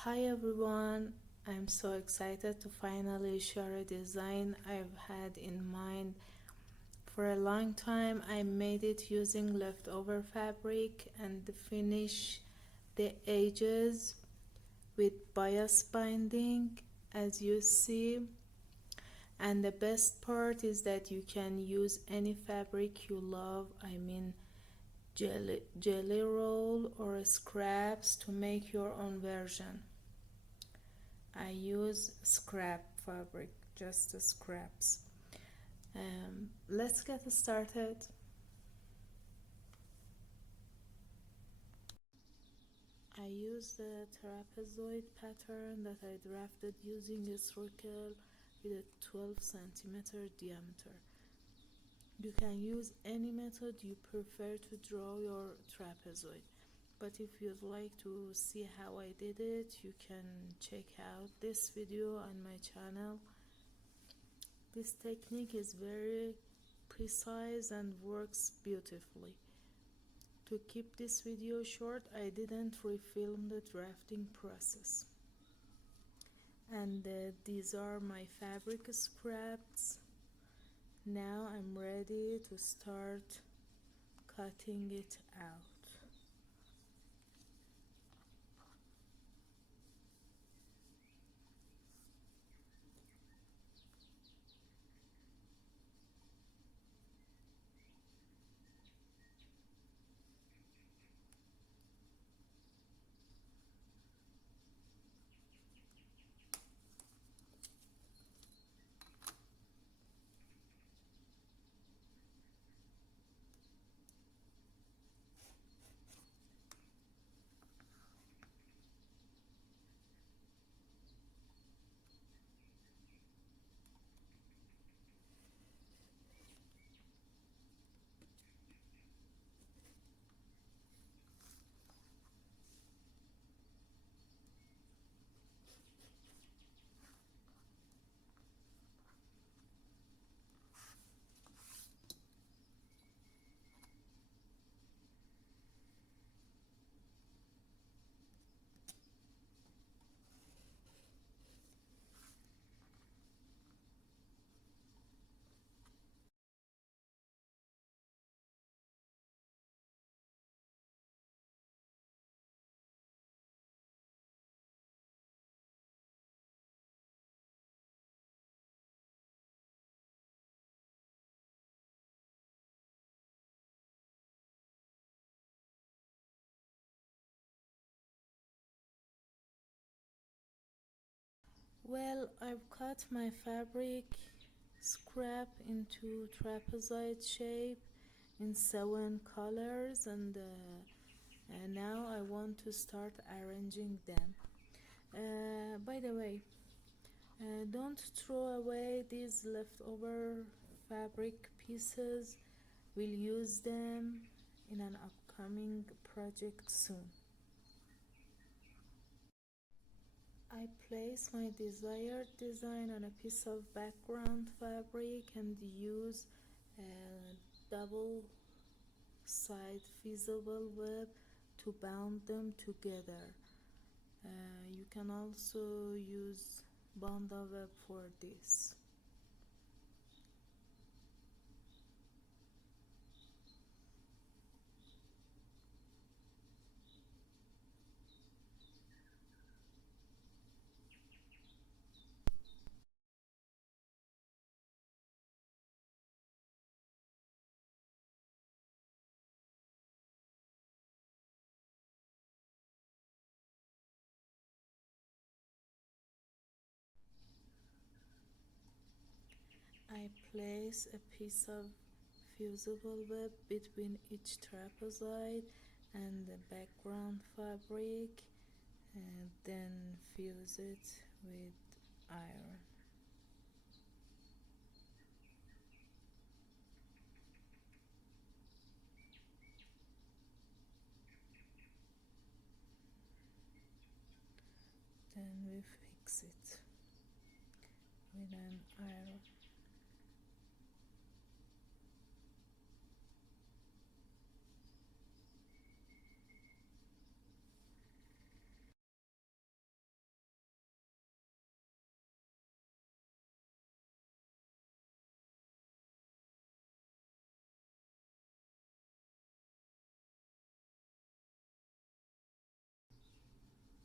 Hi everyone, I'm so excited to finally share a design I've had in mind for a long time. I made it using leftover fabric and finish the edges with bias binding as you see. And the best part is that you can use any fabric you love. I mean jelly roll or scraps to make your own version. I use scrap fabric, just the scraps. Let's get started. I use the trapezoid pattern that I drafted using a circle with a 12 centimeter diameter. You can use any method you prefer to draw your trapezoid. But if you'd like to see how I did it, you can check out this video on my channel. This technique is very precise and works beautifully. To keep this video short, I didn't refilm the drafting process. And these are my fabric scraps. Now I'm ready to start cutting it out. Well, I've cut my fabric scrap into trapezoid shape in 7 colors, and now I want to start arranging them. By the way, don't throw away these leftover fabric pieces. We'll use them in an upcoming project soon. I place my desired design on a piece of background fabric and use a double side feasible web to bound them together. You can also use banda web for this. I place a piece of fusible web between each trapezoid and the background fabric and then fuse it with iron. Then we fix it with an iron.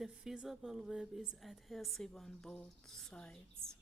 The feasible web is adhesive on both sides.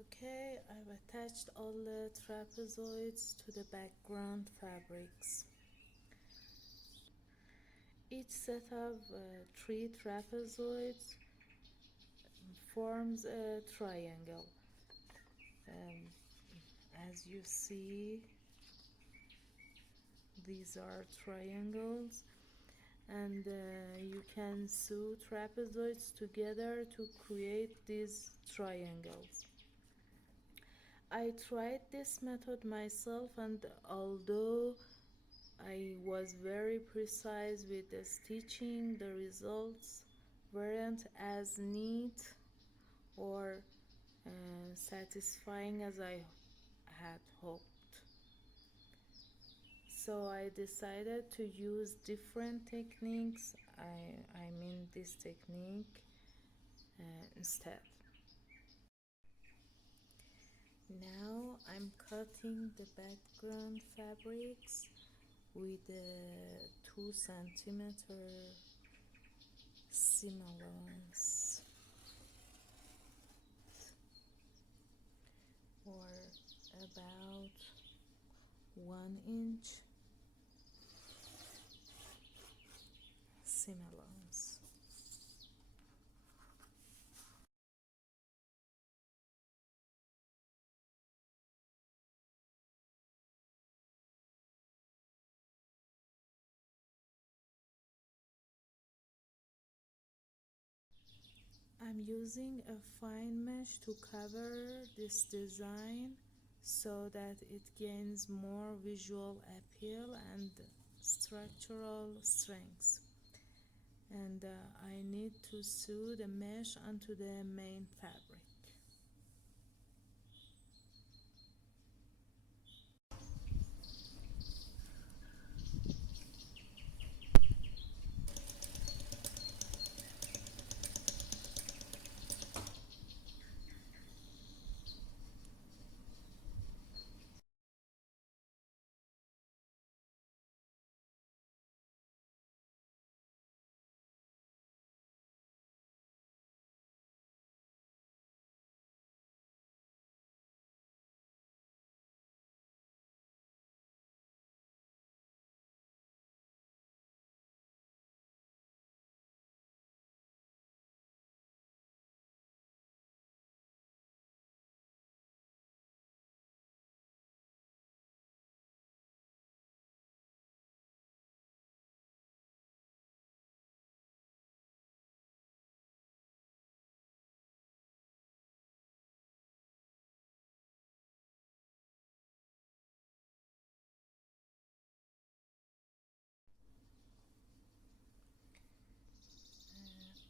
Okay, I've attached all the trapezoids to the background fabrics. Each set of three trapezoids forms a triangle. Um, as you see, these are triangles, and you can sew trapezoids together to create these triangles. I tried this method myself, and although I was very precise with the stitching, the results weren't as neat or satisfying as I had hoped. So I decided to use different techniques. I mean this technique instead. Now I'm cutting the background fabrics with a 2 centimeter seam allowance or about 1 inch seam allowance. I'm using a fine mesh to cover this design so that it gains more visual appeal and structural strength. And I need to sew the mesh onto the main fabric.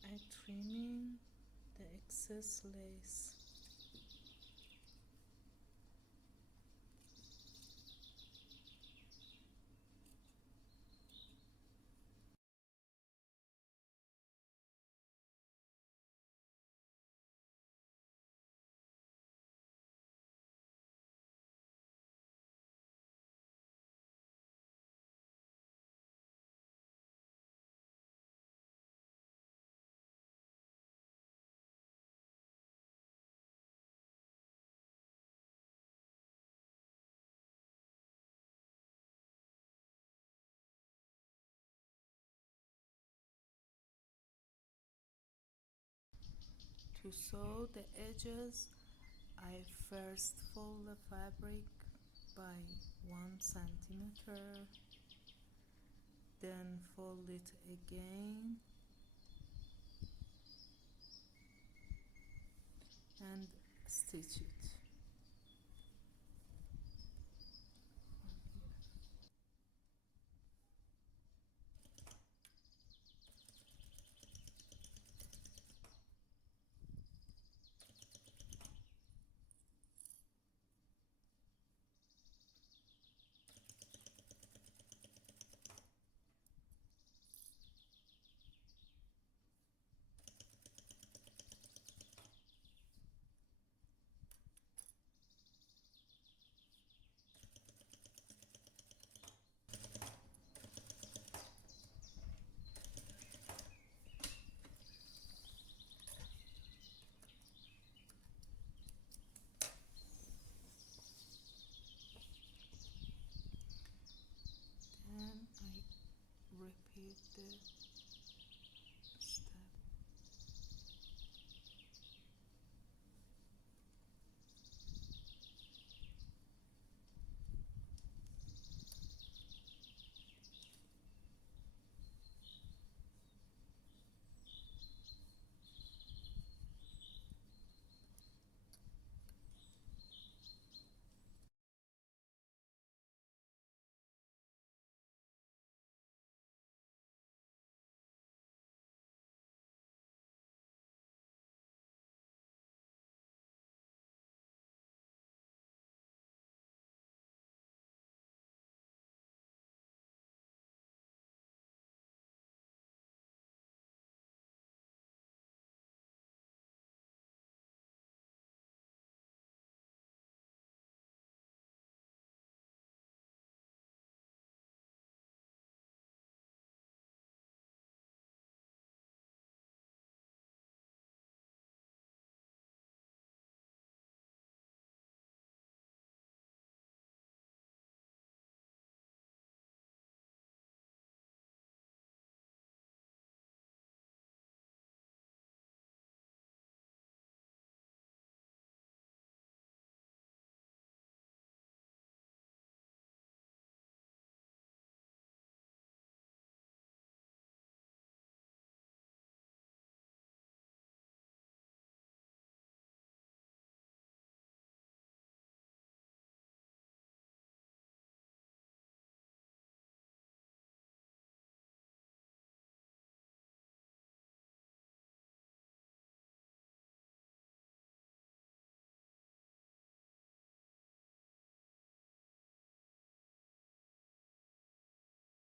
I'm trimming the excess lace. To sew the edges, I first fold the fabric by 1 centimeter, then fold it again and stitch it. Then I repeat the